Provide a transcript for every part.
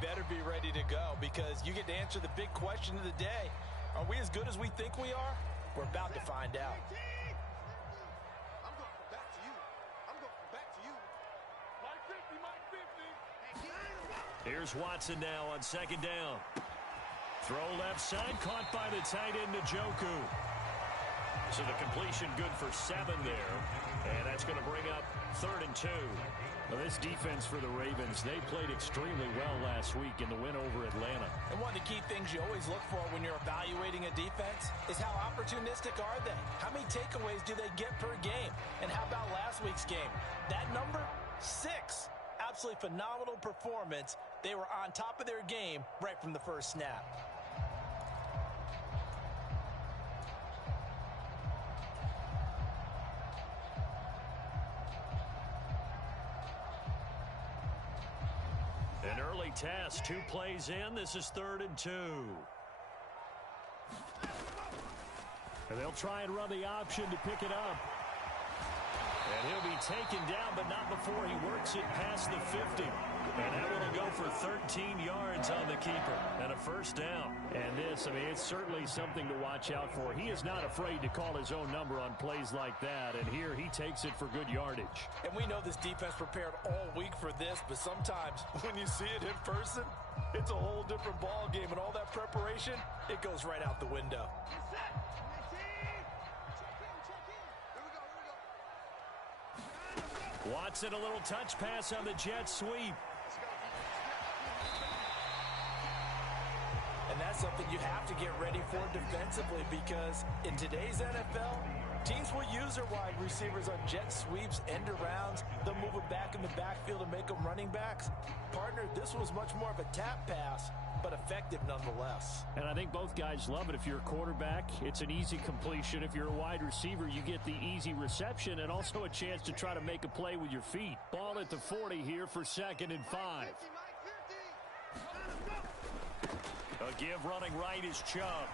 better be ready to go because you get to answer the big question of the day. Are we as good as we think we are? We're about to find out. I'm going back to you. I'm going back to you. Mike 50, Mike 50. Here's Watson now on second down. Throw left side, caught by the tight end, Njoku. So the completion good for 7 there. And that's going to bring up 3rd and 2. Well, this defense for the Ravens, they played extremely well last week in the win over Atlanta. And one of the key things you always look for when you're evaluating a defense is how opportunistic are they? How many takeaways do they get per game? And how about last week's game? That number, 6. Absolutely phenomenal performance. They were on top of their game right from the first snap. An early test, 2 plays in. This is 3rd and 2. And they'll try and run the option to pick it up. And he'll be taken down, but not before he works it past the 50. And that one will go for 13 yards on the keeper and a first down. And this, I mean, it's certainly something to watch out for. He is not afraid to call his own number on plays like that. And here he takes it for good yardage. And we know this defense prepared all week for this, but sometimes when you see it in person, it's a whole different ball game. And all that preparation, it goes right out the window. Watson, a little touch pass on the jet sweep. And that's something you have to get ready for defensively because in today's NFL, teams will use their wide receivers on jet sweeps, end arounds. They'll move them back in the backfield and make them running backs. Partner, this was much more of a tap pass, but effective nonetheless. And I think both guys love it. If you're a quarterback, it's an easy completion. If you're a wide receiver, you get the easy reception and also a chance to try to make a play with your feet. Ball at the 40 here for 2nd and 5. A give running right is Chubb.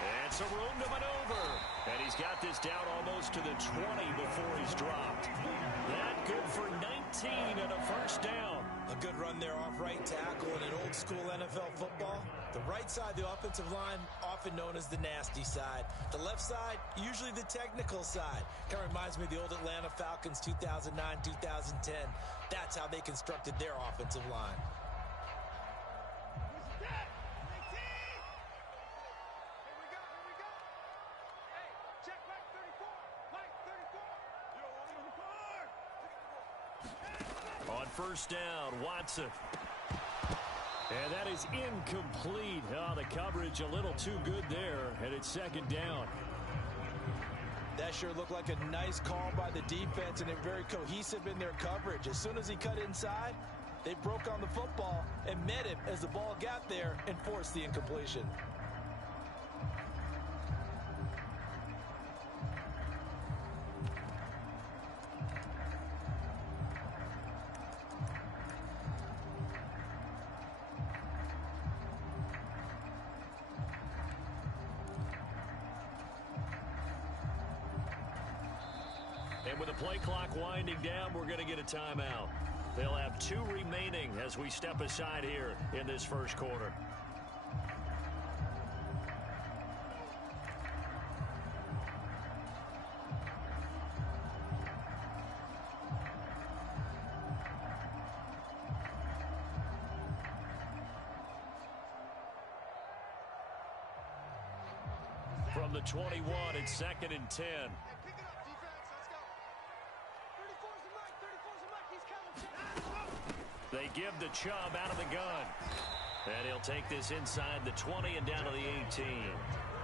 And some room to maneuver. And he's got this down almost to the 20 before he's dropped. That good for 19 and a first down. A good run there off right tackle in an old school NFL football. The right side, the offensive line, often known as the nasty side. The left side, usually the technical side. Kind of reminds me of the old Atlanta Falcons 2009, 2010. That's how they constructed their offensive line. On first down, Watson. And that is incomplete. Oh, the coverage a little too good there, and it's 2nd down. That sure looked like a nice call by the defense, and they're very cohesive in their coverage. As soon as he cut inside, they broke on the football and met him as the ball got there and forced the incompletion. And with the play clock winding down, we're going to get a timeout. They'll have 2 remaining as we step aside here in this first quarter. From the 21, it's 2nd and 10. They give the Chubb out of the gun. And he'll take this inside the 20 and down to the 18.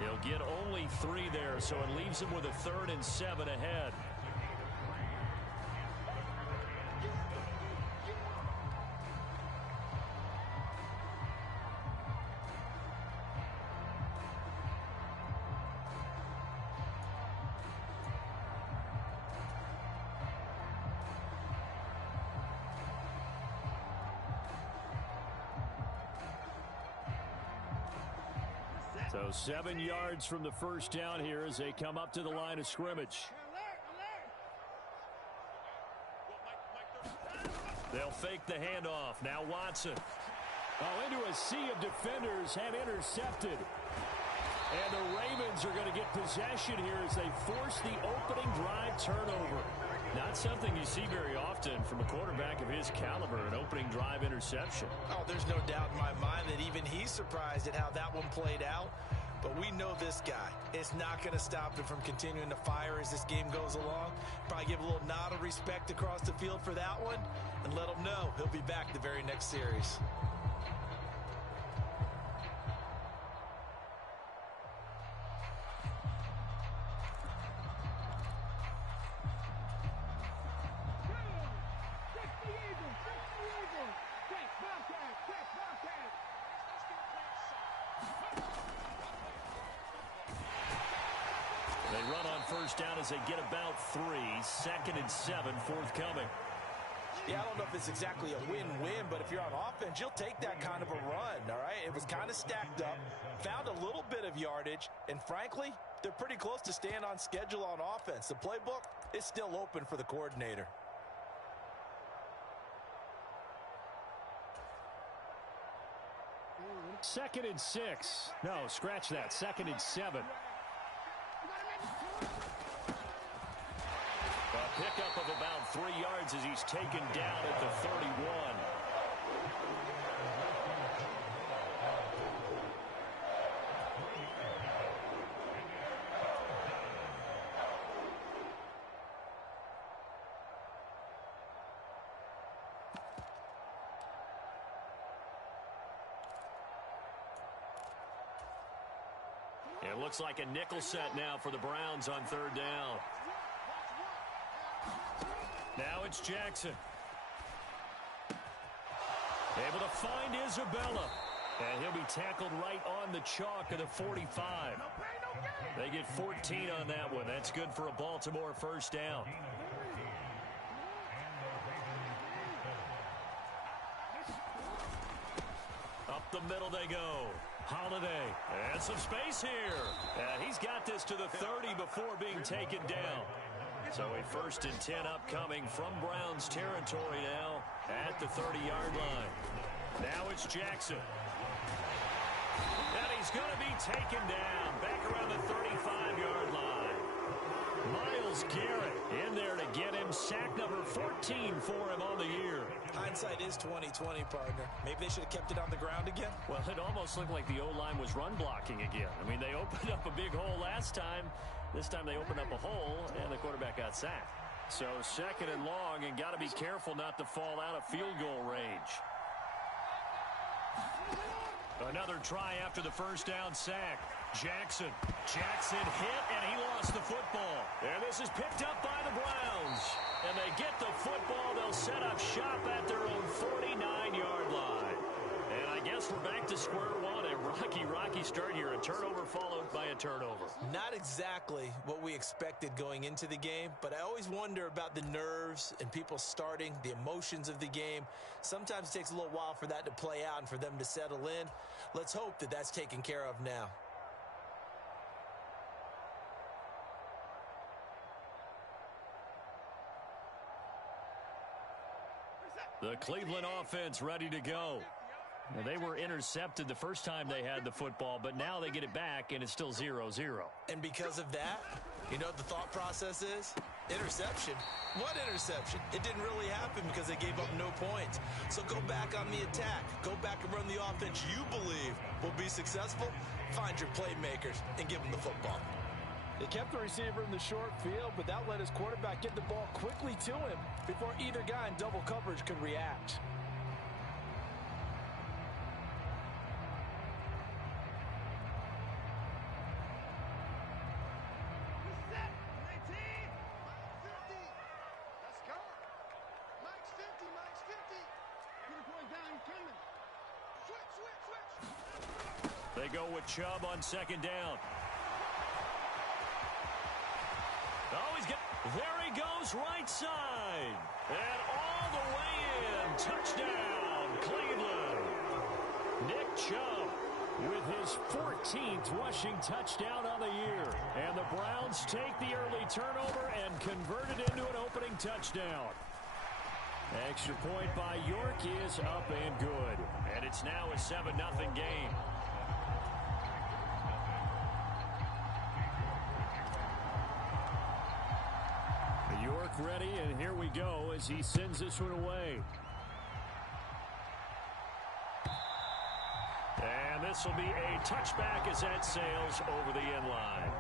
He'll get only 3 there, so it leaves him with a 3rd and 7 ahead. So 7 yards from the first down here as they come up to the line of scrimmage. They'll fake the handoff. Now Watson. Oh, into a sea of defenders, have intercepted. And the Ravens are going to get possession here as they force the opening drive turnover. Not something you see very often from a quarterback of his caliber, an opening drive interception. Oh, there's no doubt in my mind that even he's surprised at how that one played out. But we know this guy is not going to stop him from continuing to fire as this game goes along. Probably give a little nod of respect across the field for that one and let him know he'll be back the very next series. They run on first down as they get about 3. 2nd and 7 forthcoming. Yeah, I don't know if it's exactly a win-win, but if you're on offense, you'll take that kind of a run, all right? It was kind of stacked up, found a little bit of yardage, and frankly, they're pretty close to staying on schedule on offense. The playbook is still open for the coordinator. Second and 6. No, scratch that. 2nd and 7. A pickup of about 3 yards as he's taken down at the 31. It looks like a nickel set now for the Browns on 3rd down. Now it's Jackson. Able to find Isabella. And he'll be tackled right on the chalk of the 45. They get 14 on that one. That's good for a Baltimore first down. Up the middle they go. Holiday. And some space here. And he's got this to the 30 before being taken down. So a 1st and 10 upcoming from Browns territory now at the 30-yard line. Now it's Jackson. And he's going to be taken down back around the 35-yard line. Myles Garrett in there to get him. Sack number 14 for him on the year. Hindsight is 20/20, partner. Maybe they should have kept it on the ground again. Well, it almost looked like the O-line was run blocking again. I mean, they opened up a big hole last time. This time they opened up a hole, and the quarterback got sacked. So 2nd and long, and got to be careful not to fall out of field goal range. Another try after the first down sack. Jackson hit, and he lost the football. And this is picked up by the Browns. And they get the football. They'll set up shop at their own 49-yard line. And I guess we're back to square one. A rocky start here. A turnover followed by a turnover. Not exactly what we expected going into the game, but I always wonder about the nerves and people starting, the emotions of the game. Sometimes it takes a little while for that to play out and for them to settle in. Let's hope that that's taken care of now. The Cleveland offense ready to go. Now, they were intercepted the first time they had the football, but now they get it back, and it's still 0-0. And because of that, you know what the thought process is? Interception. What interception? It didn't really happen because they gave up no points. So go back on the attack. Go back and run the offense you believe will be successful. Find your playmakers and give them the football. They kept the receiver in the short field, but that let his quarterback get the ball quickly to him before either guy in double coverage could react. They go with Chubb on 2nd down. There he goes, right side. And all the way in. Touchdown, Cleveland. Nick Chubb with his 14th rushing touchdown on the year. And the Browns take the early turnover and convert it into an opening touchdown. Extra point by York is up and good. And it's It's now a 7-0 game. York ready, and here we go as he sends this one away. And this will be a touchback as that sails over the end line.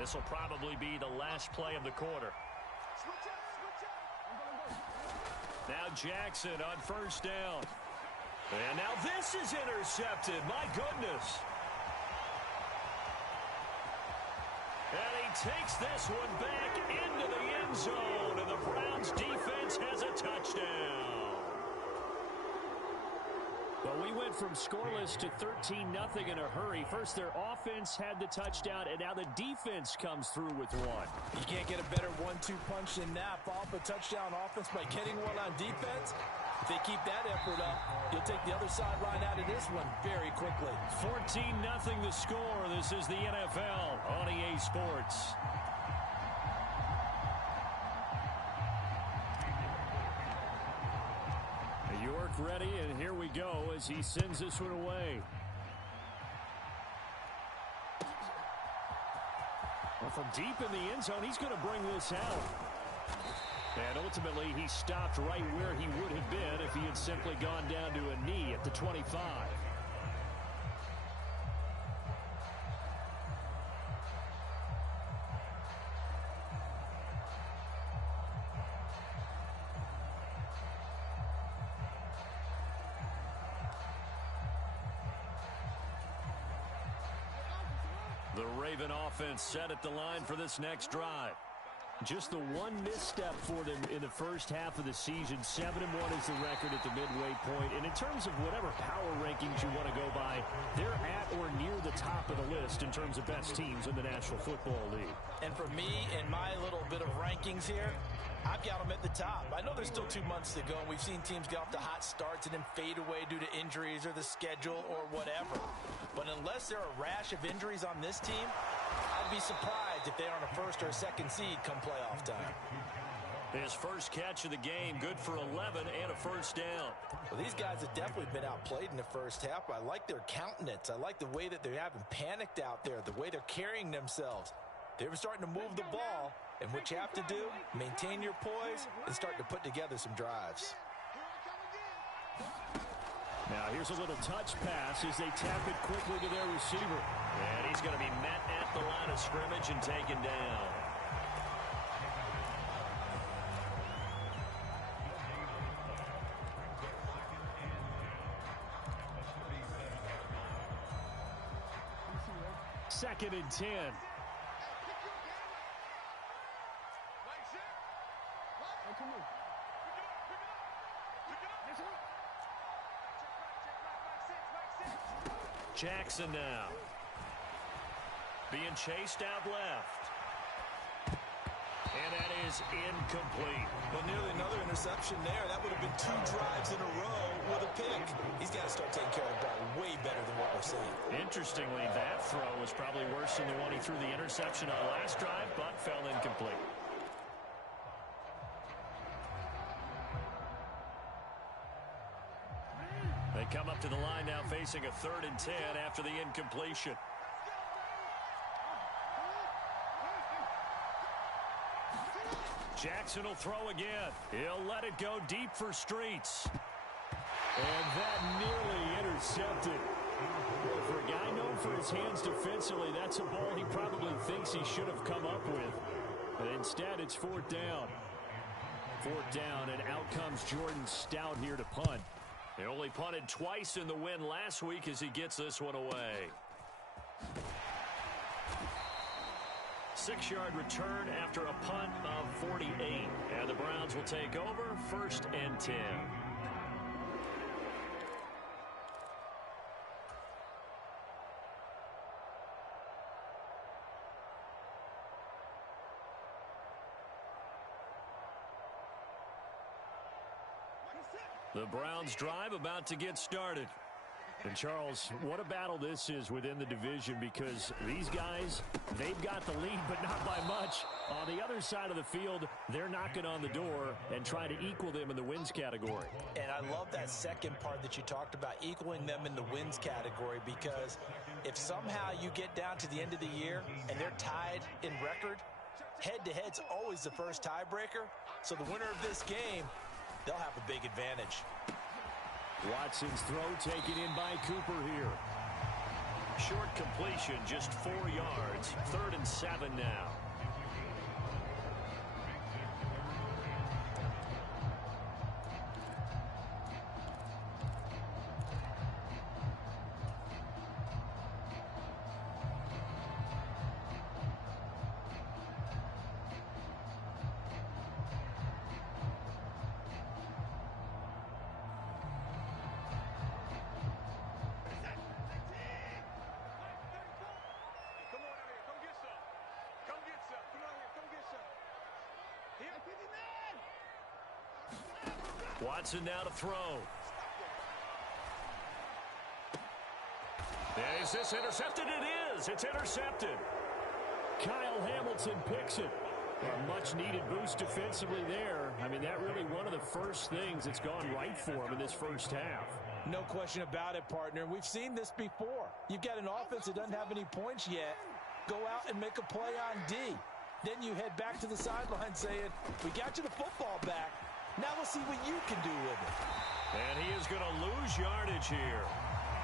This will probably be the last play of the quarter. Now Jackson on first down. And now this is intercepted. My goodness. And he takes this one back into the end zone. And the Browns defense has a touchdown. Well, we went from scoreless to 13-0 in a hurry. First, their offense had the touchdown, and now the defense comes through with one. You can't get a better 1-2 punch than that. Follow up a touchdown offense by getting one on defense. If they keep that effort up, you'll take the other sideline out of this one very quickly. 14-0 the score. This is the NFL on EA Sports. York ready, and here we go as he sends this one away. Well, from deep in the end zone, he's going to bring this out. And ultimately, he stopped right where he would have been if he had simply gone down to a knee at the 25. The Raven offense set at the line for this next drive. Just the one misstep for them in the first half of the season. 7-1 is the record at the midway point. And in terms of whatever power rankings you want to go by, they're at or near the top of the list in terms of best teams in the National Football League. And for me, in my little bit of rankings here, I've got them at the top. I know there's still 2 months to go, and we've seen teams get off to hot starts and then fade away due to injuries or the schedule or whatever. But unless there are a rash of injuries on this team, I'd be surprised if they aren't a first or a second seed come playoff time. His first catch of the game, good for 11 and a first down. Well, these guys have definitely been outplayed in the first half. I like their countenance. I like the way that they haven't panicked out there, the way they're carrying themselves. They're starting to move the ball, and what you have to do, maintain your poise and start to put together some drives. Now here's a little touch pass as they tap it quickly to their receiver. And he's going to be met at the line of scrimmage and taken down. Second and 10. Jackson now. Being chased out left. And that is incomplete. Well, nearly another interception there. That would have been 2 drives in a row with a pick. He's got to start taking care of the ball way better than what we're seeing. Interestingly, that throw was probably worse than the one he threw the interception on last drive, but fell incomplete. They come up to the line now facing a 3rd and 10 after the incompletion. Jackson will throw again. He'll let it go deep for Streets. And that nearly intercepted. Well, for a guy known for his hands defensively, that's a ball he probably thinks he should have come up with. But instead, it's 4th down. 4th down, and out comes Jordan Stout here to punt. He only punted twice in the win last week as he gets this one away. 6-yard return after a punt of 48. And the Browns will take over 1st and 10. The Browns drive about to get started. And, Charles, what a battle this is within the division, because these guys, they've got the lead, but not by much. On the other side of the field, they're knocking on the door and trying to equal them in the wins category. And I love that second part that you talked about, equaling them in the wins category, because if somehow you get down to the end of the year and they're tied in record, head-to-head's always the first tiebreaker. So the winner of this game, they'll have a big advantage. Watson's throw taken in by Cooper here. Short completion, just 4 yards. 3rd and 7 now. Watson now to throw. Is this intercepted? It is. It's intercepted. Kyle Hamilton picks it. A much-needed boost defensively there. I mean, that really one of the first things that's gone right for him in this first half. No question about it, partner. We've seen this before. You've got an offense that doesn't have any points yet. Go out and make a play on D. Then you head back to the sideline saying, we got you the football back. Now we'll see what you can do with it. And he is going to lose yardage here.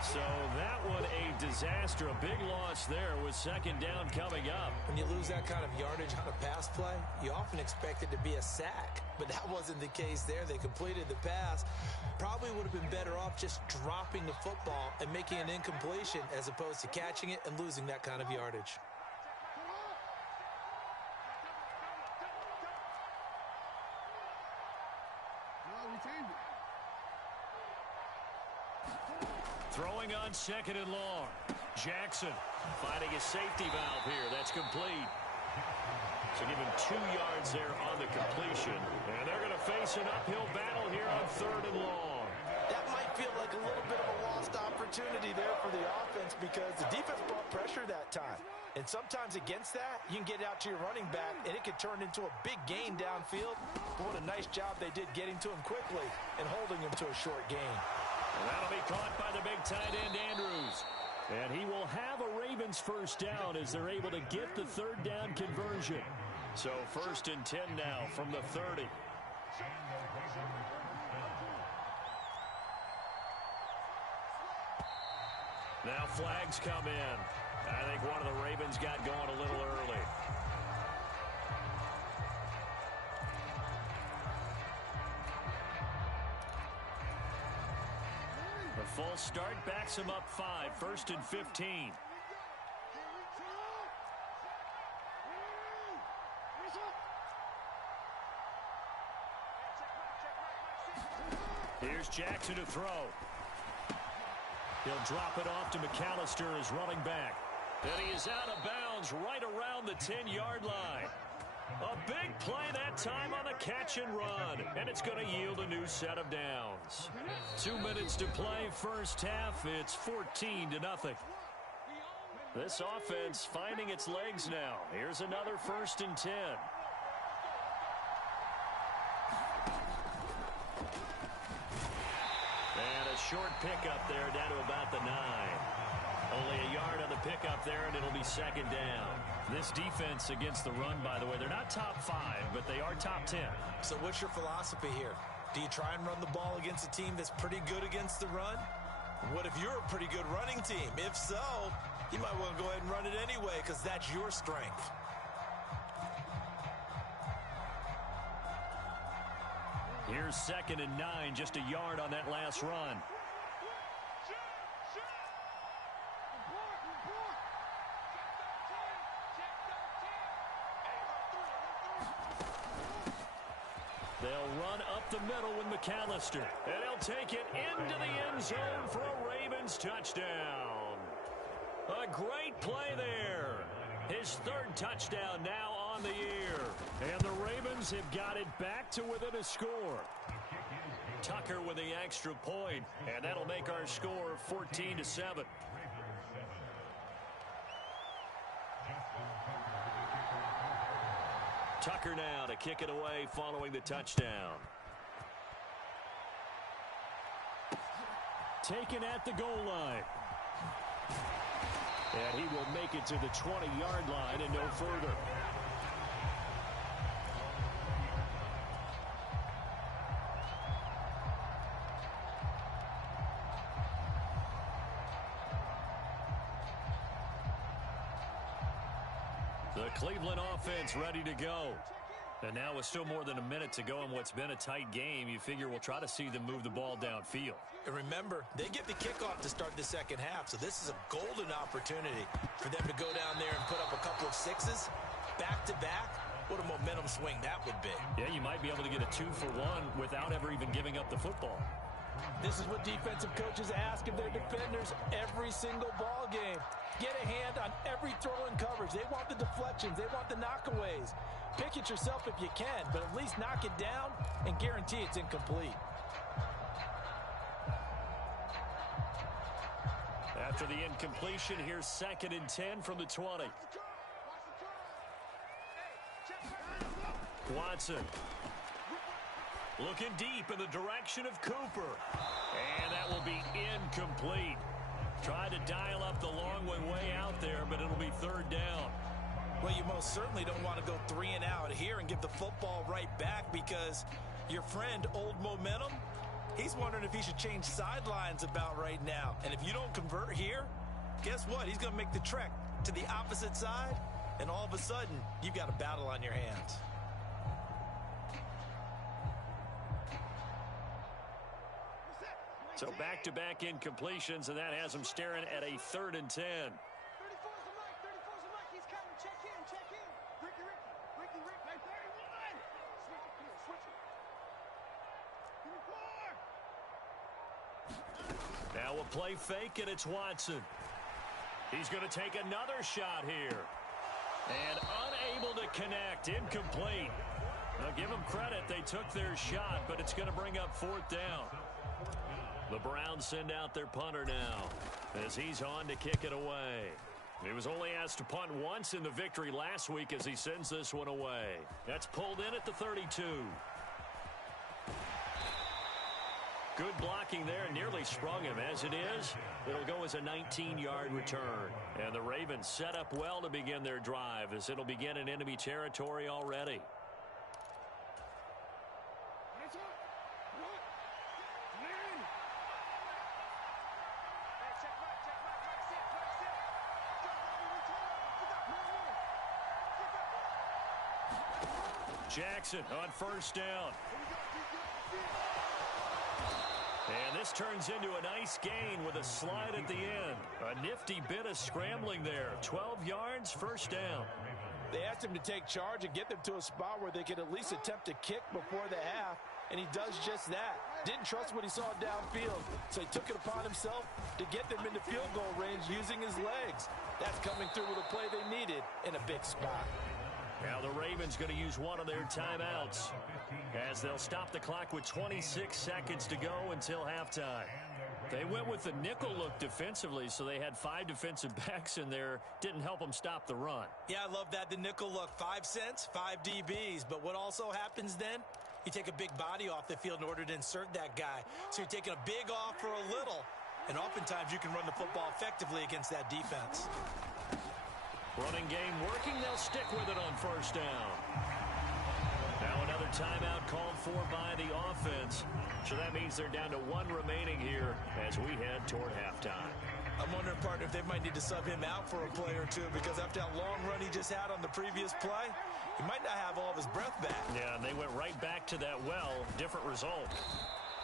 So that one a disaster. A big loss there with 2nd down coming up. When you lose that kind of yardage on a pass play, you often expect it to be a sack. But that wasn't the case there. They completed the pass. Probably would have been better off just dropping the football and making an incompletion as opposed to catching it and losing that kind of yardage. Throwing on 2nd and long. Jackson finding a safety valve here. That's complete. So give him 2 yards there on the completion. And they're going to face an uphill battle here on 3rd and long. That might feel like a little bit of a lost opportunity there for the offense because the defense brought pressure that time. And sometimes against that, you can get out to your running back, and it could turn into a big gain downfield. But what a nice job they did getting to him quickly and holding him to a short gain. And that'll be caught by the big tight end, Andrews. And he will have a Ravens first down as they're able to get the 3rd down conversion. So 1st and 10 now from the 30. Now flags come in. I think one of the Ravens got going a little early. The full start backs him up 5. 1st and 15. Here's Jackson to throw. He'll drop it off to McAllister as running back. And he is out of bounds right around the 10-yard line. A big play that time on the catch and run. And it's going to yield a new set of downs. 2 minutes to play first half. It's 14-0. This offense finding its legs now. Here's another 1st and 10. And a short pickup there down to about the 9. Only a yard on the pickup there, and it'll be 2nd down. This defense against the run, by the way, they're not top 5, but they are top 10. So what's your philosophy here? Do you try and run the ball against a team that's pretty good against the run? What if you're a pretty good running team? If so, you might want to go ahead and run it anyway because that's your strength. Here's 2nd and 9, just a yard on that last run. They'll run up the middle with McAllister. And he'll take it into the end zone for a Ravens touchdown. A great play there. His 3rd touchdown now on the year. And the Ravens have got it back to within a score. Tucker with the extra point, and that'll make our score 14-7. Tucker now to kick it away following the touchdown. Taken at the goal line. And he will make it to the 20-yard line and no further. The Cleveland offense ready to go. And now with still more than a minute to go in what's been a tight game, you figure we'll try to see them move the ball downfield. And remember, they get the kickoff to start the second half, so this is a golden opportunity for them to go down there and put up a couple of sixes back-to-back. What a momentum swing that would be. Yeah, you might be able to get a 2-for-1 without ever even giving up the football. This is what defensive coaches ask of their defenders every single ball game. Get a hand on every throw and coverage. They want the deflections. They want the knockaways. Pick it yourself if you can, but at least knock it down and guarantee it's incomplete. After the incompletion, here's 2nd and 10 from the 20. Watson looking deep in the direction of Cooper. And that will be incomplete. Tried to dial up the long one way out there, but it'll be 3rd down. Well, you most certainly don't want to go 3 and out here and give the football right back, because your friend, Old Momentum, he's wondering if he should change sidelines about right now. And if you don't convert here, guess what? He's going to make the trek to the opposite side, and all of a sudden, you've got a battle on your hands. So back-to-back incompletions, and that has him staring at a 3rd and 10. 34's the mic. 34's the mic. He's coming. Check in. Ricky, play 31. Switch it. 24. Now a play fake, and it's Watson. He's going to take another shot here. And unable to connect. Incomplete. Now give them credit. They took their shot, but it's going to bring up 4th down. The Browns send out their punter now as he's on to kick it away. He was only asked to punt once in the victory last week as he sends this one away. That's pulled in at the 32. Good blocking there, nearly sprung him. As it is, it'll go as a 19-yard return. And the Ravens set up well to begin their drive as it'll begin in enemy territory already. Jackson on 1st down. And this turns into a nice gain with a slide at the end. A nifty bit of scrambling there. 12 yards, 1st down. They asked him to take charge and get them to a spot where they could at least attempt a kick before the half, and he does just that. Didn't trust what he saw downfield, so he took it upon himself to get them into field goal range using his legs. That's coming through with a play they needed in a big spot. Now the Ravens going to use one of their timeouts as they'll stop the clock with 26 seconds to go until halftime. They went with the nickel look defensively, so they had 5 defensive backs in there. Didn't help them stop the run. Yeah, I love that, the nickel look. 5 cents, 5 DBs. But what also happens then? You take a big body off the field in order to insert that guy. So you're taking a big off for a little. And oftentimes you can run the football effectively against that defense. Running game working. They'll stick with it on 1st down. Now another timeout called for by the offense. So that means they're down to 1 remaining here as we head toward halftime. I'm wondering, partner, if they might need to sub him out for a play or two, because after that long run he just had on the previous play, he might not have all of his breath back. Yeah, and they went right back to that well. Different result.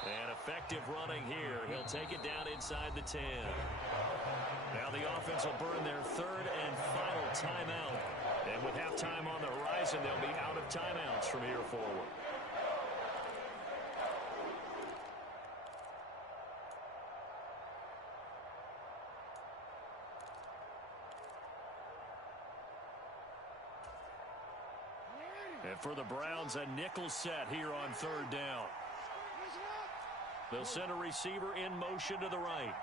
And effective running here. He'll take it down inside the 10. Now the offense will burn their 3rd and final timeout. And with halftime on the horizon, they'll be out of timeouts from here forward. And for the Browns, a nickel set here on 3rd down. They'll send a receiver in motion to the right.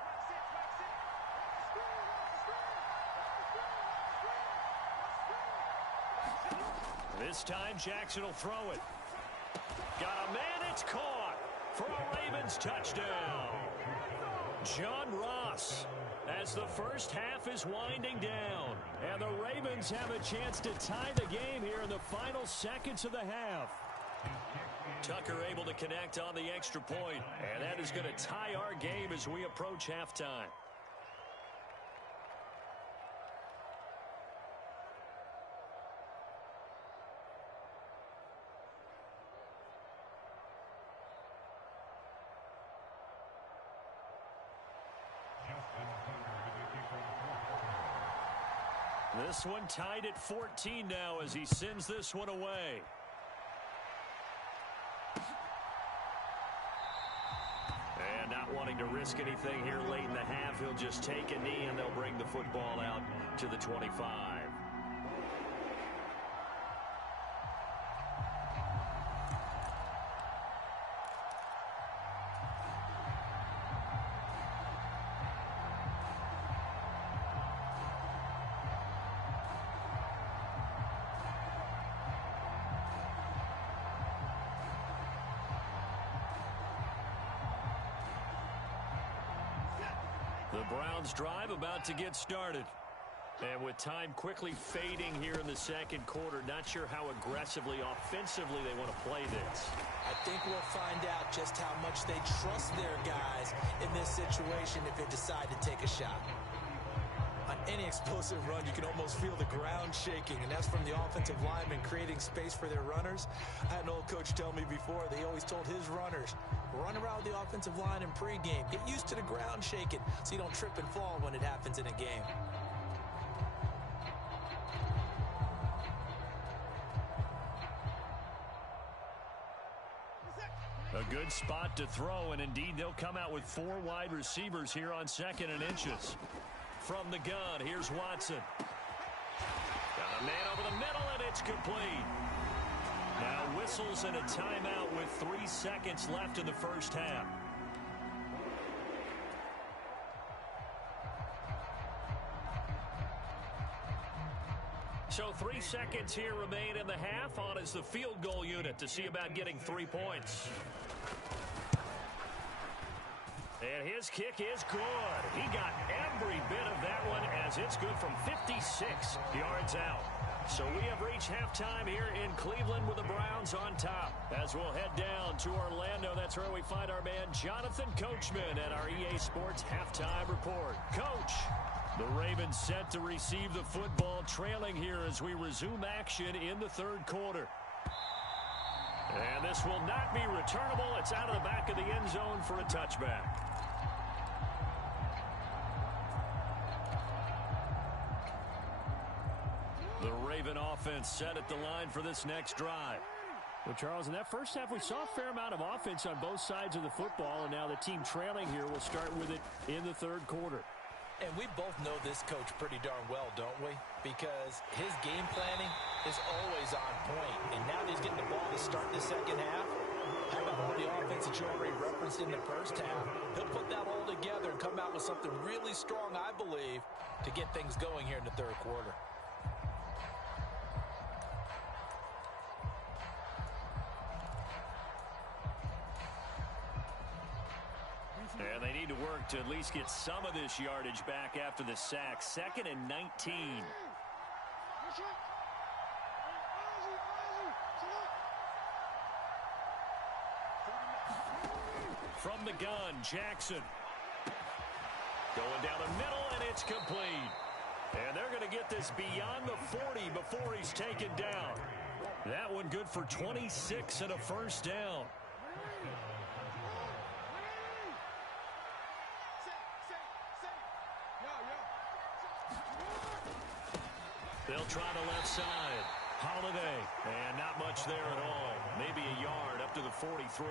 This time Jackson will throw it. Got a man, it's caught for a Ravens touchdown. John Ross, as the first half is winding down. And the Ravens have a chance to tie the game here in the final seconds of the half. Tucker able to connect on the extra point, and that is going to tie our game as we approach halftime. This one tied at 14 now as he sends this one away. And not wanting to risk anything here late in the half, he'll just take a knee and they'll bring the football out to the 25. The Browns drive about to get started. And with time quickly fading here in the second quarter, not sure how aggressively, offensively they want to play this. I think we'll find out just how much they trust their guys in this situation if they decide to take a shot. On any explosive run, you can almost feel the ground shaking, and that's from the offensive linemen creating space for their runners. I had an old coach tell me before, they always told his runners, run around the offensive line in pregame. Get used to the ground shaking so you don't trip and fall when it happens in a game. A good spot to throw, and indeed they'll come out with 4 wide receivers here on 2nd and inches. From the gun, here's Watson. Got a man over the middle, and it's complete. Now whistles and a timeout with 3 seconds left in the first half. So 3 seconds here remain in the half. On is the field goal unit to see about getting 3 points. And his kick is good. He got every bit of that one as it's good from 56 yards out. So we have reached halftime here in Cleveland with the Browns on top. As we'll head down to Orlando, that's where we find our man Jonathan Coachman at our EA Sports Halftime Report. Coach, the Ravens set to receive the football, trailing here as we resume action in the third quarter. And this will not be returnable. It's out of the back of the end zone for a touchback. The Raven offense set at the line for this next drive. Well, Charles, in that first half, we saw a fair amount of offense on both sides of the football, and now the team trailing here will start with it in the third quarter. And we both know this coach pretty darn well, don't we? Because his game planning is always on point. And now that he's getting the ball to start the second half, how about all the offense that you already referenced in the first half? He'll put that all together and come out with something really strong, I believe, to get things going here in the third quarter. And they need to work to at least get some of this yardage back after the sack. 2nd and 19. From the gun, Jackson. Going down the middle, and it's complete. And they're going to get this beyond the 40 before he's taken down. That one good for 26 and a first down. They'll try the left side. Holiday. And not much there at all. Maybe a yard up to the 43.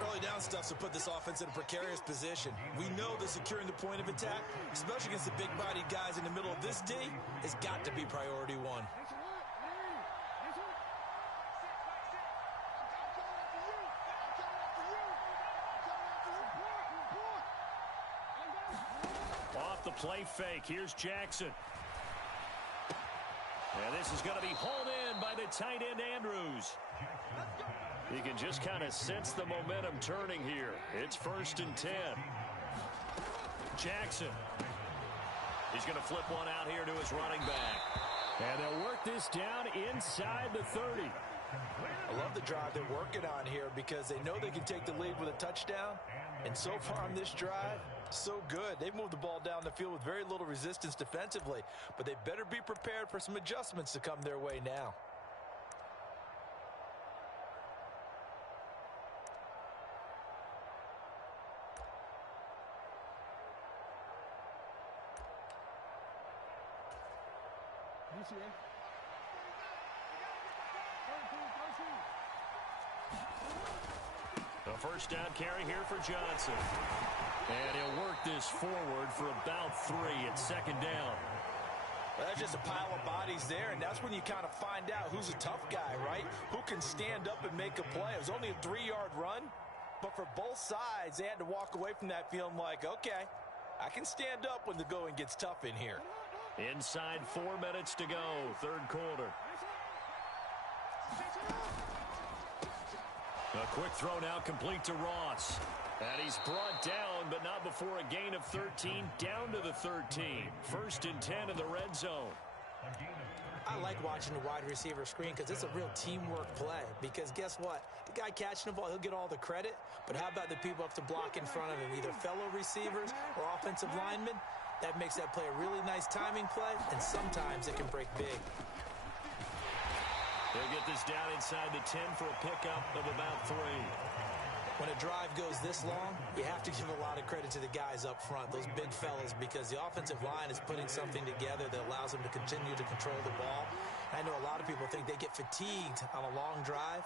Early down stuff to put this offense in a precarious position. We know that securing the point of attack, especially against the big-bodied guys in the middle of this D, has got to be priority one. play fake. Here's Jackson. And this is going to be hauled in by the tight end, Andrews. You can just kind of sense the momentum turning here. It's 1st and 10. Jackson. He's going to flip one out here to his running back. And they'll work this down inside the 30. I love the drive they're working on here because they know they can take the lead with a touchdown. And so far on this drive, so good. They've moved the ball down the field with very little resistance defensively. But they better be prepared for some adjustments to come their way now. A first down carry here for Johnson. And he'll work this forward for about 3 at 2nd down. Well, that's just a pile of bodies there, and that's when you kind of find out who's a tough guy, right? Who can stand up and make a play. It was only a 3-yard run, but for both sides, they had to walk away from that feeling like, okay, I can stand up when the going gets tough in here. Inside 4 minutes to go, 3rd quarter. A quick throw now complete to Ross. And he's brought down, but not before a gain of 13, down to the 13. 1st and 10 in the red zone. I like watching the wide receiver screen because it's a real teamwork play. Because guess what? The guy catching the ball, he'll get all the credit. But how about the people up to block in front of him, either fellow receivers or offensive linemen? That makes that play a really nice timing play, and sometimes it can break big. They'll get this down inside the 10 for a pickup of about 3. When a drive goes this long, you have to give a lot of credit to the guys up front, those big fellas, because the offensive line is putting something together that allows them to continue to control the ball. I know a lot of people think they get fatigued on a long drive.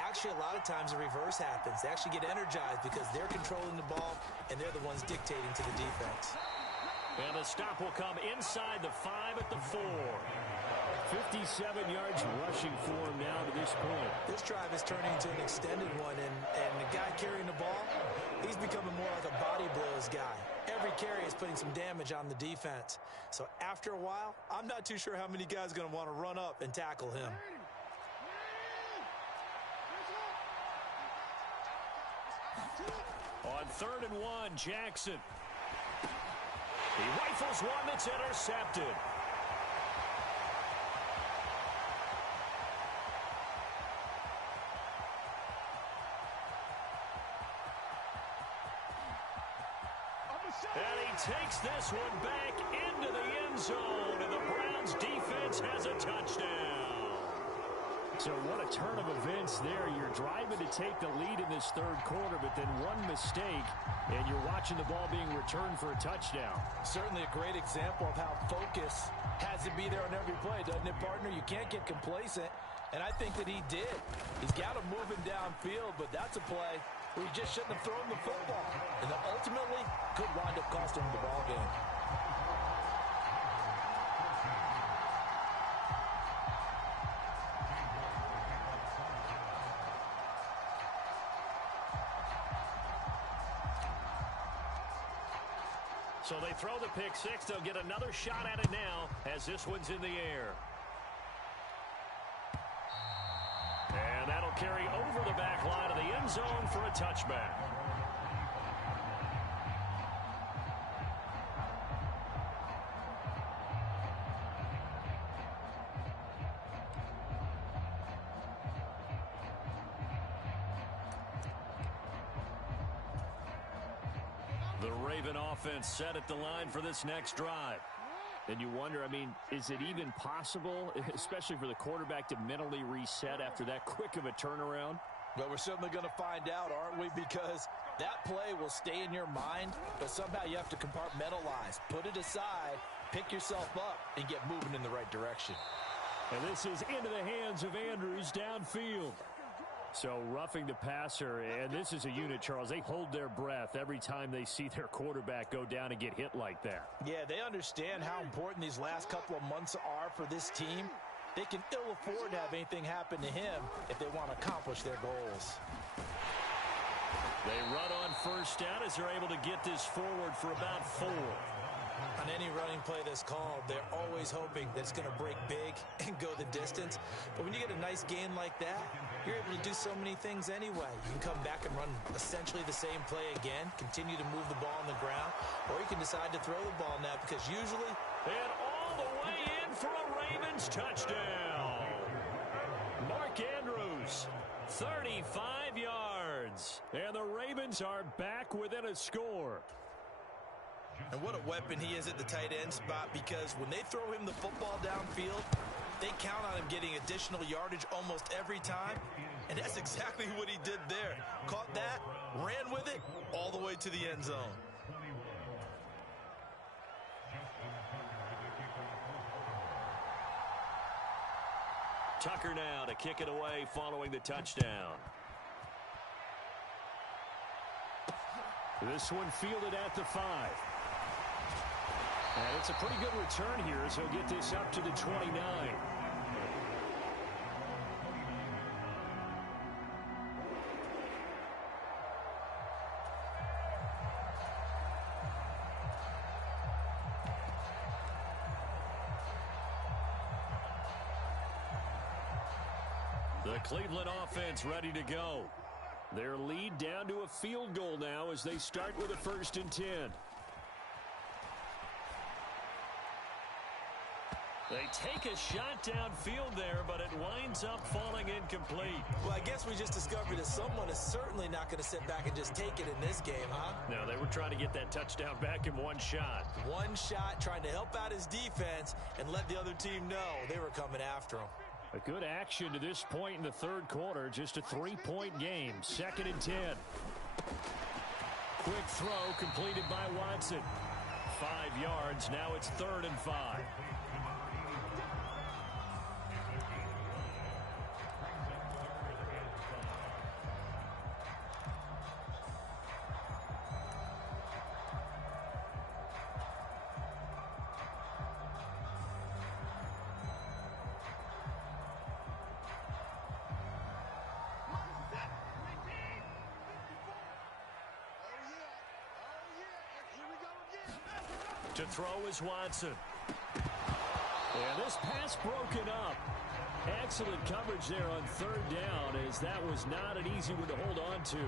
Actually, a lot of times the reverse happens. They actually get energized because they're controlling the ball, and they're the ones dictating to the defense. And the stop will come inside the 5 at the 4. 57 yards rushing for him now to this point. This drive is turning into an extended one, and the guy carrying the ball, he's becoming more like a body blows guy. Every carry is putting some damage on the defense. So after a while, I'm not too sure how many guys are going to want to run up and tackle him. On 3rd and 1, Jackson. He rifles one that's intercepted. And he takes this one back into the end zone, and the Browns defense has a touchdown. So what a turn of events there. You're driving to take the lead in this 3rd quarter, but then one mistake, and you're watching the ball being returned for a touchdown. Certainly a great example of how focus has to be there on every play, doesn't it, partner? You can't get complacent, and I think that he did. He's got him moving downfield, but that's a play where he just shouldn't have thrown the football, and that ultimately could wind up costing him the ball game. So they throw the pick 6. They'll get another shot at it now as this one's in the air. And that'll carry over the back line of the end zone for a touchback. The Raven offense set at the line for this next drive. And you wonder, I mean, is it even possible, especially for the quarterback, to mentally reset after that quick of a turnaround? Well, we're certainly going to find out, aren't we? Because that play will stay in your mind, but somehow you have to compartmentalize. Put it aside, pick yourself up, and get moving in the right direction. And this is into the hands of Andrews downfield. So roughing the passer, and this is a unit, Charles. They hold their breath every time they see their quarterback go down and get hit like that. Yeah, they understand how important these last couple of months are for this team. They can ill afford to have anything happen to him if they want to accomplish their goals. They run on first down as they're able to get this forward for about 4. On any running play that's called, they're always hoping that it's going to break big and go the distance. But when you get a nice gain like that, you're able to do so many things anyway. You can come back and run essentially the same play again, continue to move the ball on the ground, or you can decide to throw the ball now because usually... And all the way in for a Ravens touchdown. Mark Andrews, 35 yards. And the Ravens are back within a score. And what a weapon he is at the tight end spot, because when they throw him the football downfield, they count on him getting additional yardage almost every time. And that's exactly what he did there. Caught that, ran with it, all the way to the end zone. Tucker now to kick it away following the touchdown. This one fielded at the 5. And it's a pretty good return here, so he'll get this up to the 29. The Cleveland offense ready to go. Their lead down to a field goal now as they start with a 1st and 10. They take a shot downfield there, but it winds up falling incomplete. Well, I guess we just discovered that someone is certainly not going to sit back and just take it in this game, huh? No, they were trying to get that touchdown back in one shot. One shot, trying to help out his defense and let the other team know they were coming after him. A good action to this point in the 3rd quarter. Just a 3-point game. 2nd and 10. Quick throw completed by Watson. 5 yards. Now it's 3rd and 5. To throw is Watson. And this pass broken up. Excellent coverage there on 3rd down, as that was not an easy one to hold on to.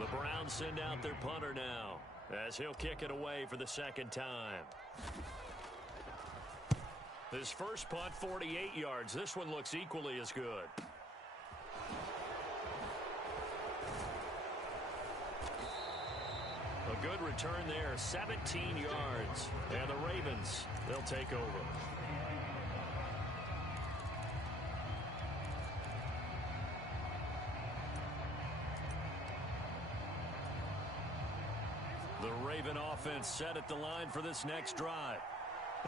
The Browns send out their punter now, as he'll kick it away for the 2nd time. His first punt, 48 yards. This one looks equally as good. A good return there, 17 yards. And the Ravens, they'll take over. The Raven offense set at the line for this next drive.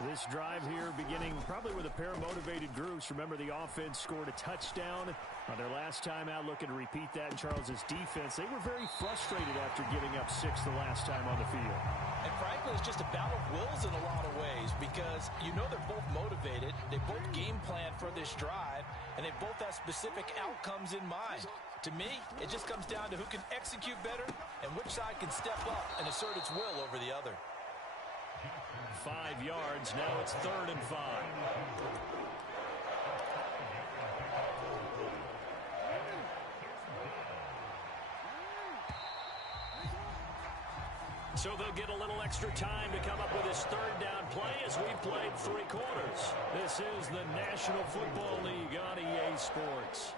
This drive here beginning probably with a pair of motivated groups. Remember, the offense scored a touchdown on their last time out. Looking to repeat that in Charles's defense. They were very frustrated after giving up 6 the last time on the field. And frankly, it's just a battle of wills in a lot of ways, because you know they're both motivated. They both game plan for this drive, and they both have specific outcomes in mind. To me, it just comes down to who can execute better and which side can step up and assert its will over the other. 5 yards. Now it's 3rd and 5. So they'll get a little extra time to come up with his 3rd down play as we've played 3 quarters. This is the National Football League on EA Sports.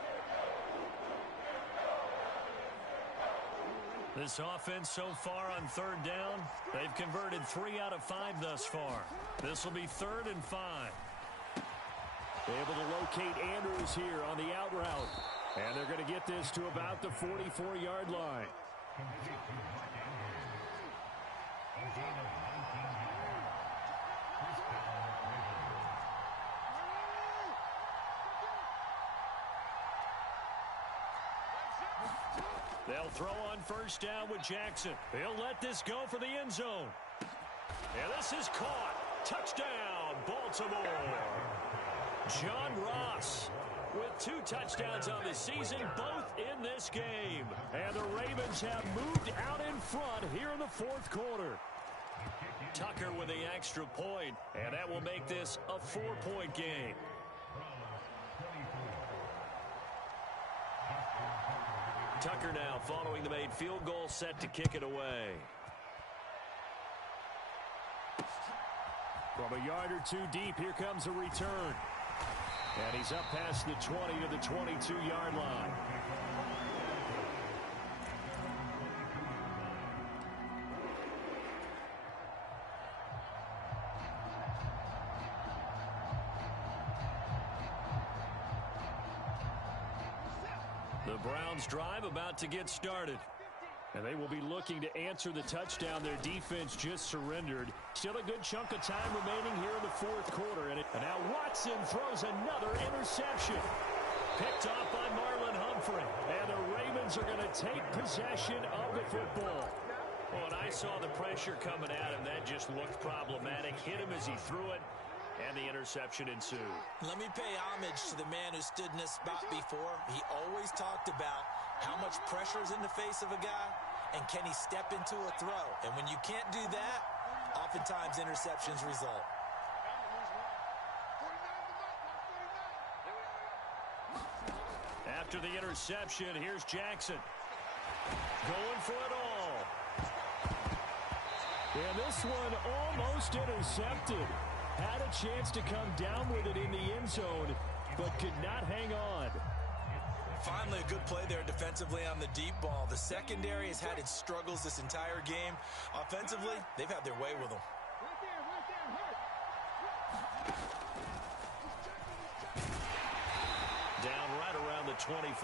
This offense so far on 3rd down, they've converted 3 out of 5 thus far. This will be 3rd and 5. Able to locate Andrews here on the out route. And they're going to get this to about the 44-yard line. They'll throw on 1st down with Jackson. He'll let this go for the end zone. And this is caught. Touchdown, Baltimore. John Ross with 2 touchdowns on the season, both in this game. And the Ravens have moved out in front here in the 4th quarter. Tucker with the extra point, and that will make this a 4-point game. Tucker now following the made field goal, set to kick it away. From a yard or two deep, here comes a return. And he's up past the 20 to the 22-yard line. The Browns drive about to get started. And they will be looking to answer the touchdown their defense just surrendered. Still a good chunk of time remaining here in the fourth quarter. And now Watson throws another interception. Picked off by Marlon Humphrey. And the Ravens are going to take possession of the football. Well, when I saw the pressure coming at him, that just looked problematic. Hit him as he threw it. And the interception ensued. Let me pay homage to the man who stood in this spot before. He always talked about how much pressure is in the face of a guy, and can he step into a throw? And when you can't do that, oftentimes interceptions result. After the interception, here's Jackson. Going for it all. And this one almost intercepted. Had a chance to come down with it in the end zone, but could not hang on. Finally, a good play there defensively on the deep ball. The secondary has had its struggles this entire game. Offensively, they've had their way with them. Down right around the 25.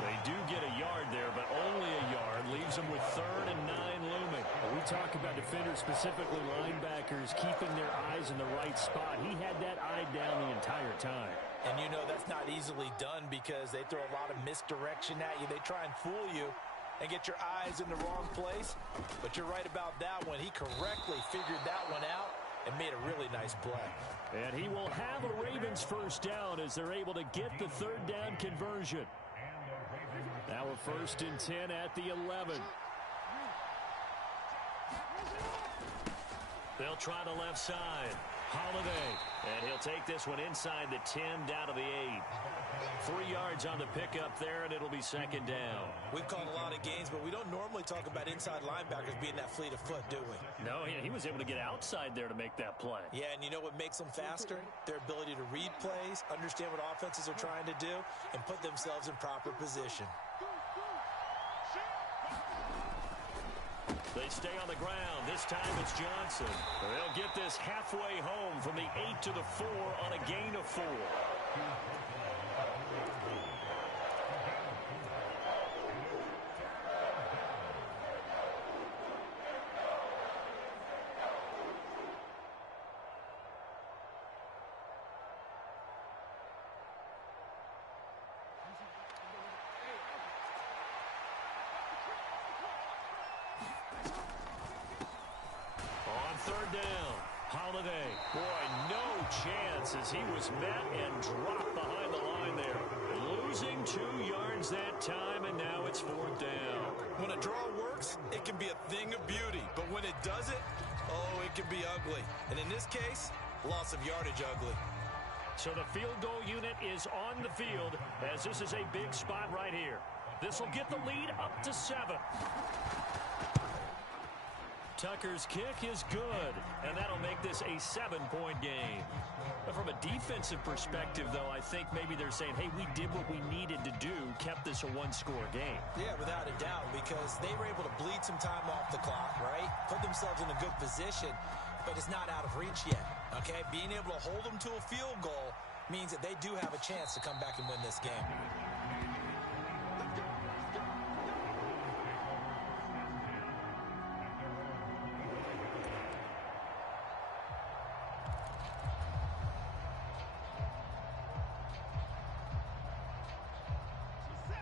They do get a yard there, but only a yard. Leaves them with 3rd and 9 looming. We talk about defenders, specifically linebackers, keeping their eyes in the right spot. He had that eye down the entire time. And you know that's not easily done because they throw a lot of misdirection at you. They try and fool you and get your eyes in the wrong place. But you're right about that one. He correctly figured that one out and made a really nice play. And he will have a Ravens first down as they're able to get the 3rd down conversion. Now a 1st and 10 at the 11. They'll try the left side. Holiday. And he'll take this one inside the 10 down to the 8. 3 yards on the pickup there, and it'll be 2nd down. We've called a lot of games, but we don't normally talk about inside linebackers being that fleet of foot, do we? No, he was able to get outside there to make that play. Yeah, and you know what makes them faster? Their ability to read plays, understand what offenses are trying to do, and put themselves in proper position. They stay on the ground. This time it's Johnson. They'll get this halfway home from the 8 to the 4 on a gain of 4. As he was met and dropped behind the line there. Losing 2 yards that time, and now it's 4th down. When a draw works, it can be a thing of beauty. But when it doesn't, oh, it can be ugly. And in this case, loss of yardage ugly. So the field goal unit is on the field as this is a big spot right here. This will get the lead up to 7. Tucker's kick is good, and that'll make this a 7-point game. But from a defensive perspective, though, I think maybe they're saying, hey, we did what we needed to do, kept this a 1-score game. Yeah, without a doubt, because they were able to bleed some time off the clock, right? Put themselves in a good position, but it's not out of reach yet, okay? Being able to hold them to a field goal means that they do have a chance to come back and win this game.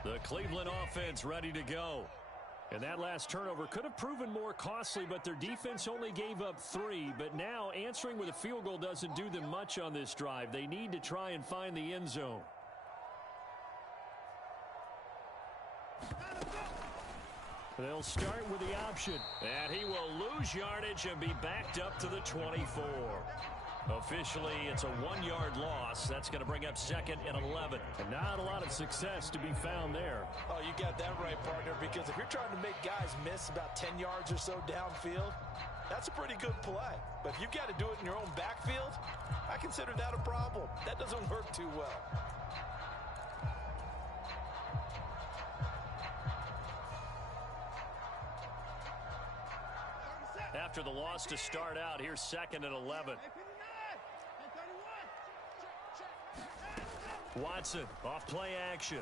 The Cleveland offense ready to go. And that last turnover could have proven more costly, but their defense only gave up 3. But now answering with a field goal doesn't do them much on this drive. They need to try and find the end zone. They'll start with the option. And he will lose yardage and be backed up to the 24. Officially, it's a 1-yard loss. That's going to bring up 2nd and 11. And not a lot of success to be found there. Oh, you got that right, partner, because if you're trying to make guys miss about 10 yards or so downfield, that's a pretty good play. But if you've got to do it in your own backfield, I consider that a problem. That doesn't work too well. After the loss to start out, here's 2nd and 11. Watson off play action.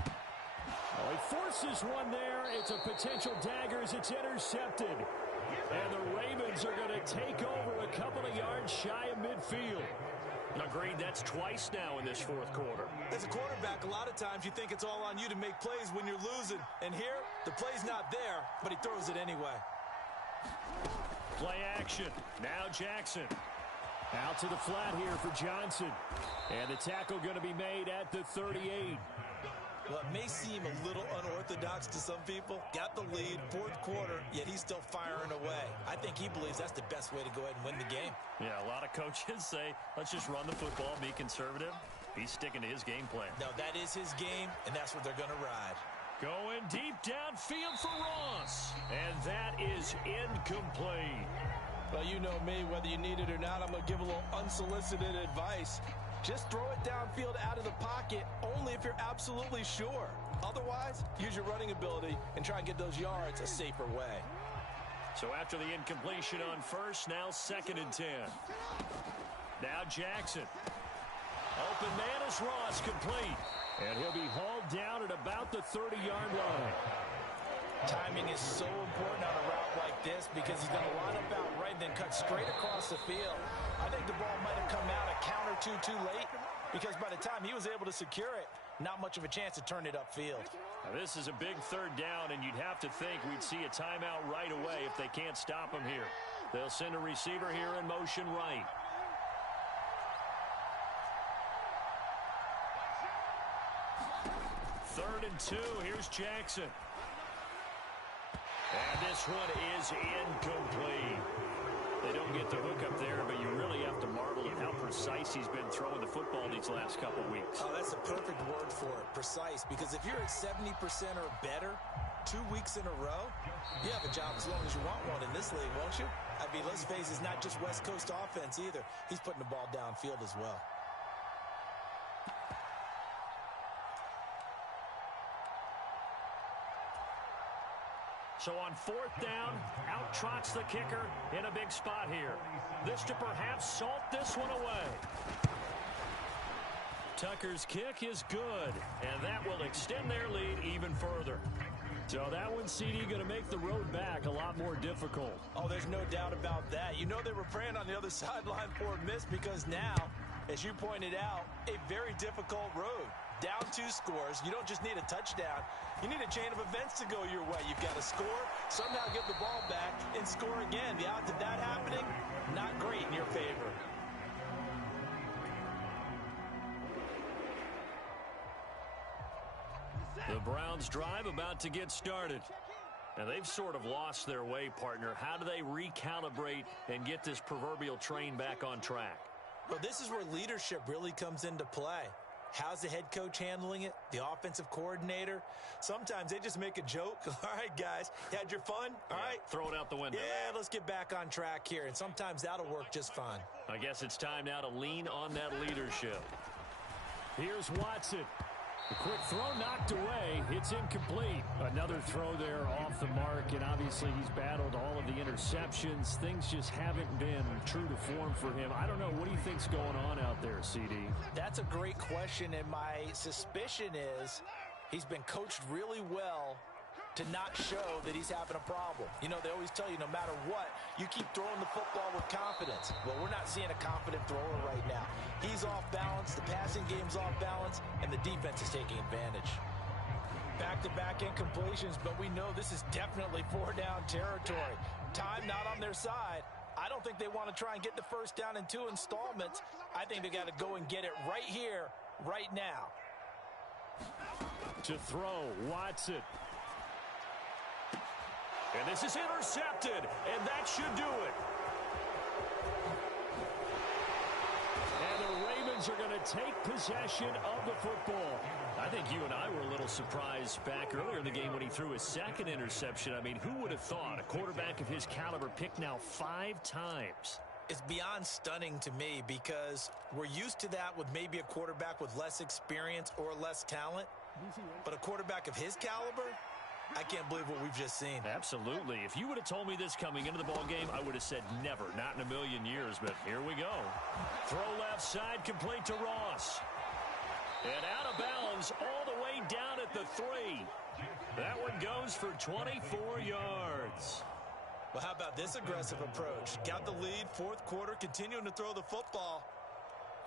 Oh, he forces one there. It's a potential dagger as it's intercepted. And the Ravens are going to take over a couple of yards shy of midfield. Agreed, that's twice now in this 4th quarter. As a quarterback, a lot of times you think it's all on you to make plays when you're losing. And here, the play's not there, but he throws it anyway. Play action. Now Jackson. Out to the flat here for Johnson. And the tackle going to be made at the 38. Well, it may seem a little unorthodox to some people. Got the lead, 4th quarter, yet he's still firing away. I think he believes that's the best way to go ahead and win the game. Yeah, a lot of coaches say, let's just run the football, be conservative. He's sticking to his game plan. No, that is his game, and that's what they're going to ride. Going deep downfield for Ross. And that is incomplete. Well, you know me, whether you need it or not, I'm going to give a little unsolicited advice. Just throw it downfield out of the pocket only if you're absolutely sure. Otherwise, use your running ability and try and get those yards a safer way. So after the incompletion on first, now 2nd and 10. Now Jackson. Open man is Ross, complete. And he'll be hauled down at about the 30-yard line. Timing is so important on a route like this because he's going to line up out right and then cut straight across the field. I think the ball might have come out a count or two too late because by the time he was able to secure it, not much of a chance to turn it upfield. Now this is a big 3rd down, and you'd have to think we'd see a timeout right away if they can't stop him here. They'll send a receiver here in motion right. Third and 2. Here's Jackson. And this one is incomplete. They don't get the hook up there, but you really have to marvel at how precise he's been throwing the football these last couple weeks. Oh, that's a perfect word for it, precise, because if you're at 70% or better 2 weeks in a row, you have a job as long as you want one in this league, won't you? I mean, let's face it, it's not just West Coast offense either. He's putting the ball downfield as well. So on 4th down, out trots the kicker in a big spot here. This to perhaps salt this one away. Tucker's kick is good, and that will extend their lead even further. So that one, CD, going to make the road back a lot more difficult. Oh, there's no doubt about that. You know they were praying on the other sideline for a miss because now, as you pointed out, a very difficult road. Down 2 scores. You don't just need a touchdown. You need a chain of events to go your way. You've got to score, somehow get the ball back, and score again. The odds of that happening, not great in your favor. The Browns drive about to get started. And they've sort of lost their way, partner. How do they recalibrate and get this proverbial train back on track? Well, this is where leadership really comes into play. How's the head coach handling it? The offensive coordinator? Sometimes they just make a joke. All right, guys, had your fun? All right. Throw it out the window. Yeah, let's get back on track here. And sometimes that'll work just fine. I guess it's time now to lean on that leadership. Here's Watson. The quick throw knocked away. It's incomplete. Another throw there off the mark, and obviously he's battled all of the interceptions. Things just haven't been true to form for him. I don't know. What do you think's going on out there, CD? That's a great question, and my suspicion is he's been coached really well to not show that he's having a problem. You know, they always tell you no matter what, you keep throwing the football with confidence. Well, we're not seeing a confident thrower right now. He's off balance, the passing game's off balance, and the defense is taking advantage. Back-to-back incompletions, but we know this is definitely 4-down territory. Time not on their side. I don't think they want to try and get the first down in 2 installments. I think they got to go and get it right here, right now. To throw, Watson. And this is intercepted, and that should do it. And the Ravens are going to take possession of the football. I think you and I were a little surprised back earlier in the game when he threw his second interception. I mean, who would have thought a quarterback of his caliber picked now 5 times? It's beyond stunning to me because we're used to that with maybe a quarterback with less experience or less talent. But a quarterback of his caliber, I can't believe what we've just seen. Absolutely. If you would have told me this coming into the ball game, I would have said never, not in a million years. But here we go. Throw left side, complete to Ross. And out of bounds all the way down at the 3. That one goes for 24 yards. Well, how about this aggressive approach? Got the lead, fourth quarter, continuing to throw the football.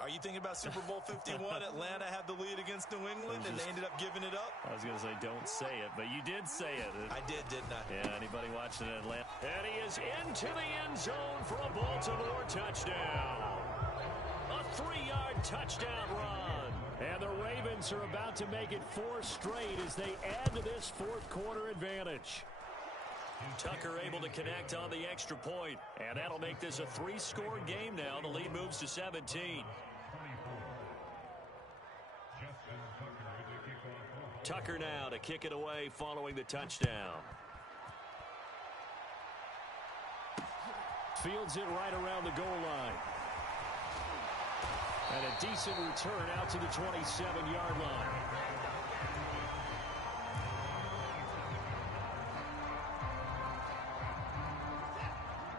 Are you thinking about Super Bowl 51? Atlanta had the lead against New England, and they ended up giving it up? I was going to say, don't say it, but you did say it. I did, didn't I? Yeah, anybody watching Atlanta? And he is into the end zone for a Baltimore touchdown. A 3-yard touchdown run. And the Ravens are about to make it 4 straight as they add to this fourth quarter advantage. Tucker able to connect on the extra point, and that'll make this a 3-score game now. The lead moves to 17. Tucker now to kick it away following the touchdown. Fields it right around the goal line. And a decent return out to the 27-yard line.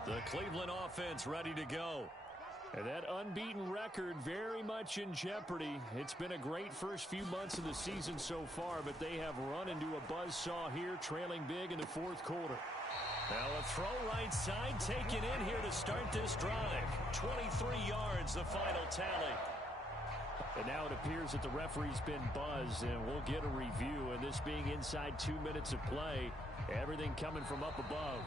The Cleveland offense ready to go. And that unbeaten record very much in jeopardy. It's been a great first few months of the season so far, but they have run into a buzzsaw here, trailing big in the fourth quarter. Now a throw right side taken in here to start this drive. 23 yards, the final tally. And now it appears that the referee's been buzzed, and we'll get a review. And this being inside 2 minutes of play, everything coming from up above.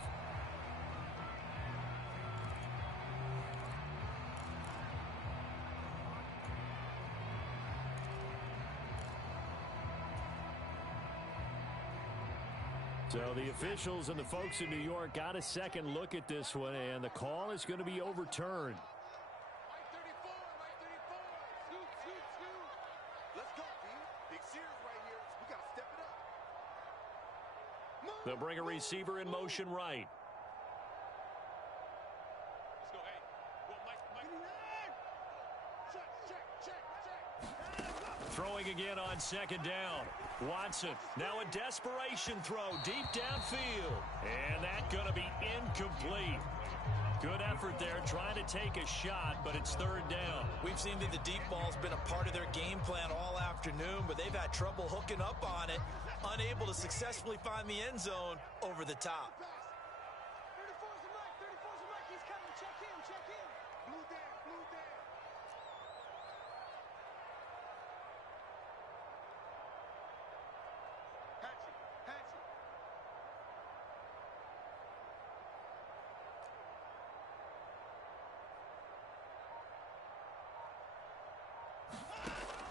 So the officials and the folks in New York got a second look at this one, and the call is going to be overturned. Let's go, B. Big series right here. We got to step it up. They'll bring a receiver in motion right. Let's go, hey. Go, Mike. Check. Throwing again on second down. Watson, now a desperation throw deep downfield. And that's going to be incomplete. Good effort there, trying to take a shot, but it's third down. We've seen that the deep ball's been a part of their game plan all afternoon, but they've had trouble hooking up on it, unable to successfully find the end zone over the top. 34's the mic. He's coming. Check him. Blue down. Hatchet.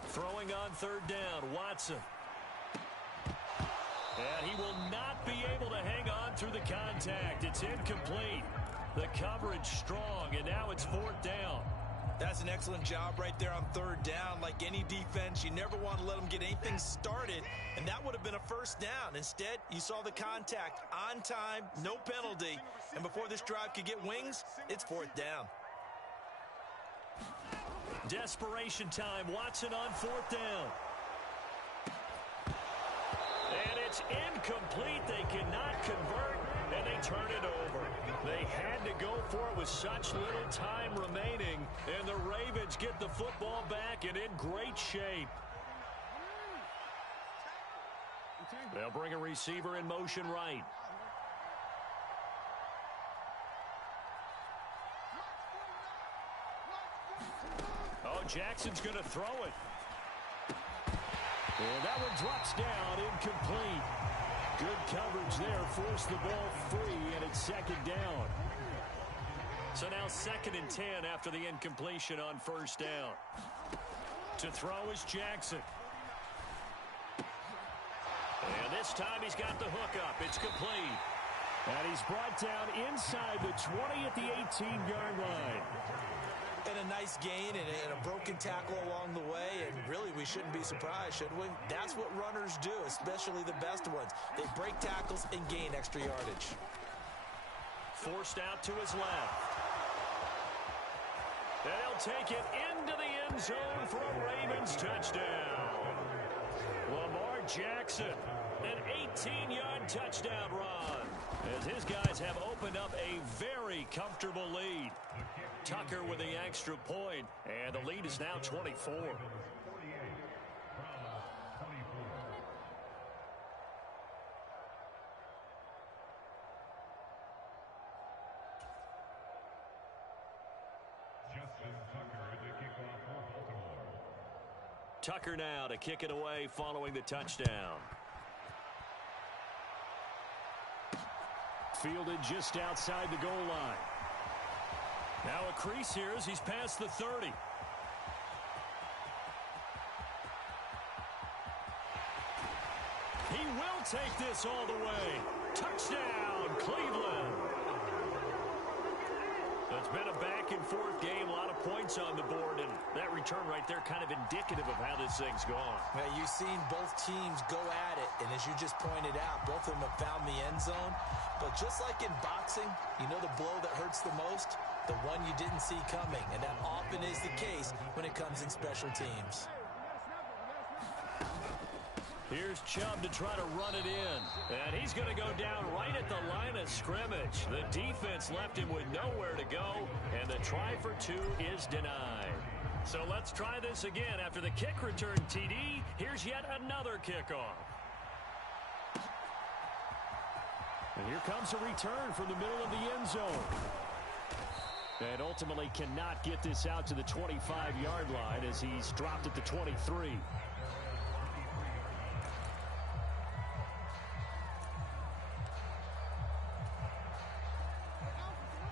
Throwing on third down, Watson. And he will not be able to hang on through the contact. It's incomplete. The coverage strong, and now it's fourth down. That's an excellent job right there on third down. Like any defense, you never want to let them get anything started, and that would have been a first down. Instead, you saw the contact on time, no penalty, and before this drive could get wings, it's fourth down. Desperation time. Watson on fourth down. And it's incomplete. They cannot convert, and they turn it over. They had to go for it with such little time remaining, and the Ravens get the football back and in great shape. They'll bring a receiver in motion right. Oh, Jackson's going to throw it. And that one drops down, incomplete. Good coverage there, forced the ball free, and it's second down. So now 2nd and 10 after the incompletion on first down. To throw is Jackson. And this time he's got the hookup. It's complete. And he's brought down inside the 20 at the 18-yard line. And a nice gain and a broken tackle along the way, and really we shouldn't be surprised, should we? That's what runners do, especially the best ones. They break tackles and gain extra yardage. Forced out to his left. And he'll take it into the end zone for a Ravens touchdown. Lamar Jackson, an 18-yard touchdown run, as his guys have opened up a very comfortable lead. Tucker with the extra point, and the lead is now 24. Tucker now to kick it away following the touchdown. Fielded just outside the goal line. Now a crease here as he's past the 30. He will take this all the way. Touchdown, Cleveland. It's been a back-and-forth game, a lot of points on the board, and that return right there kind of indicative of how this thing's gone. Yeah, you've seen both teams go at it, and as you just pointed out, both of them have found the end zone. But just like in boxing, you know the blow that hurts the most? The one you didn't see coming, and that often is the case when it comes in special teams. Here's Chubb to try to run it in. And he's going to go down right at the line of scrimmage. The defense left him with nowhere to go, and the try for two is denied. So let's try this again. After the kick return TD, here's yet another kickoff. And here comes a return from the middle of the end zone. And ultimately cannot get this out to the 25-yard line as he's dropped at the 23.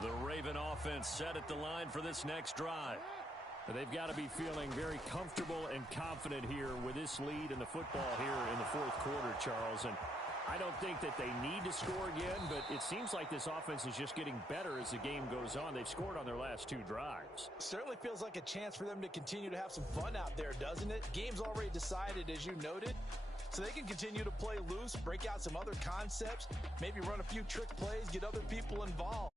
The Raven offense set at the line for this next drive. They've got to be feeling very comfortable and confident here with this lead in the football here in the fourth quarter, Charles. And I don't think that they need to score again, but it seems like this offense is just getting better as the game goes on. They've scored on their last two drives. Certainly feels like a chance for them to continue to have some fun out there, doesn't it? Game's already decided, as you noted. So they can continue to play loose, break out some other concepts, maybe run a few trick plays, get other people involved.